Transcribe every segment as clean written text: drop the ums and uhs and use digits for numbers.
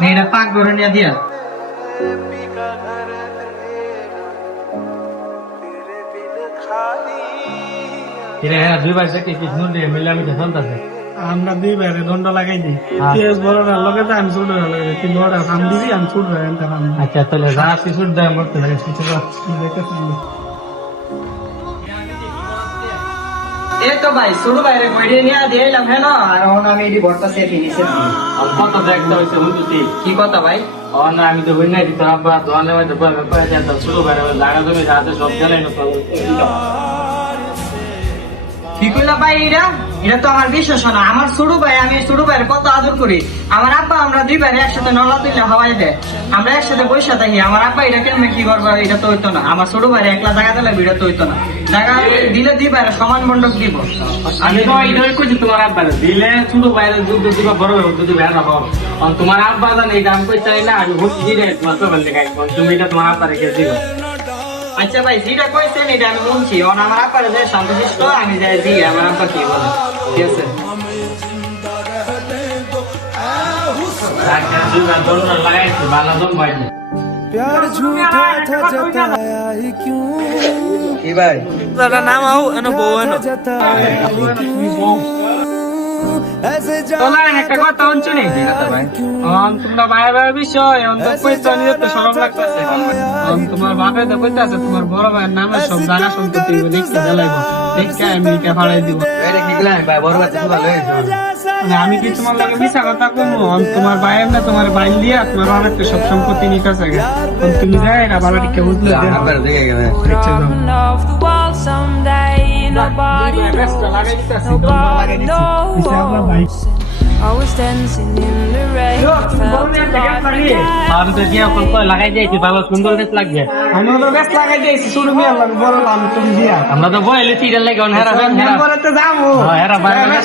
মেয়েরা পাক করে নিয়ে দিয়া আমরা দুই বাইরে দণ্ড লাগাই দিই পেঁয়াজ বড় লগে আমি ছোট লাগাই দিই তিন বড় আম দিবি আমি ছোট আচ্ছা তাহলে রাত কিছু দেয় মরতে লাগে এই তো ভাই ছোট বাইরে বইরে নিয়ে দিয়ে এলাম হ্যাঁ আর এখন আমি এটি ভর্তা সে ফিনিশে কত দেখতে হয়েছে বুঝছি কি কথা ভাই না আমি তো হই নাই তোর আব্বা দোয়ানের মধ্যে শুরু করে জায়গা জমি রাতে সব জানাই না কি কইলা ভাই এটা তো আমার বিশ্বাস না আমার ছোট ভাই আমি ছোট ভাইয়ের কত আদর করি আমার আব্বা আমরা দুই ভাই একসাথে নলা তুলে হাওয়াই দেয় আমরা একসাথে বসে থাকি আমার আব্বা এটা কেমন কি করবো এটা তো হইতো না আমার ছোট ভাই একলা জায়গা দিলে এটা তো হইতো না জায়গা দিলে দুই ভাইয়ের সমান বন্ডক দিব আমি তো এটাই কইছি তোমার আব্বা দিলে ছোট বাইরে যুদ্ধ দিবা বড় যদি বেড়া হও তোমার আব্বা জানে এটা আমি কই চাই না আমি ভোট দিয়ে তোমার তো বলতে গাই তুমি এটা তোমার আব্বা রেখে দিও আচ্ছা ভাই যেটা কইছেন এটা আমি শুনছি আমার আব্বার যে শান্তশিষ্ট আমি যাই দিই আমার আব্বা কি বলে ঠিক আছে লাগাইছে ভালো দম ভাই प्यार झूठा था जताया ही क्यों কি ভাই দাদা নাম আও এনো বউ এনো जताया ही क्यों ऐसे তোলা একটা কথা শুনছি নি তোমরা ভাই ভাই বিষয় অন্ত কইছো নিয়ে তো শরম লাগতেছে তোমার বাপে তো কইতাছে তোমার বড় ভাইয়ের নামে সব জায়গা সম্পত্তি লিখে দেলাইবো দেখে আমি কে ফাড়াই দিব এটা কি গেলাম ভাই বড় বাচ্চা তো ভালো হয়েছে মানে আমি কি তোমার লাগে মিছা কথা কমু তোমার ভাইয়ের না তোমার বাইল দিয়া তোমার অনেক সব সম্পত্তি নিতেছে তুমি যাই না ভালো ঠিক বুঝলে আবার দেখে গেলে off the wall someday. Nobody knows. I was dancing in the rain. Felt আমি তো দিয়া লাগাই দিয়েছি ভালো সুন্দর বেশ লাগবে আমি তো বেশ লাগাই দিয়েছি শুরু মিয়া লাগে বড় আমি তুমি দিয়া আমরা তো বইলে সিরিয়াল লাগে হেরা পরে তো যাবো হেরা বাইরে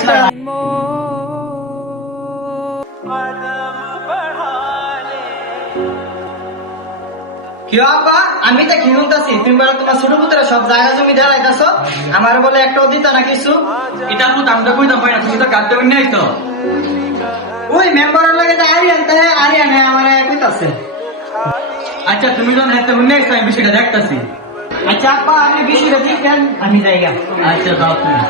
কি বাবা আমি তো কি শুনতাছি তুমি বলো তোমার ছোট পুত্র সব জায়গা জমি দেলাইতাছো আমার বলে একটা দিত না কিছু এটা তো আমি তো কইতাম ভাই তুমি তো কাটতে নাই তো ওই মেম্বারের লাগে যে আরিয়ান আমারে কইতাছে আচ্ছা তুমি যখন হাতে হুনে আইছো আমি বিষয়টা দেখতাছি আচ্ছা আপা আমি বিষয়টা দেখেন আমি যাইগা আচ্ছা দাও তুমি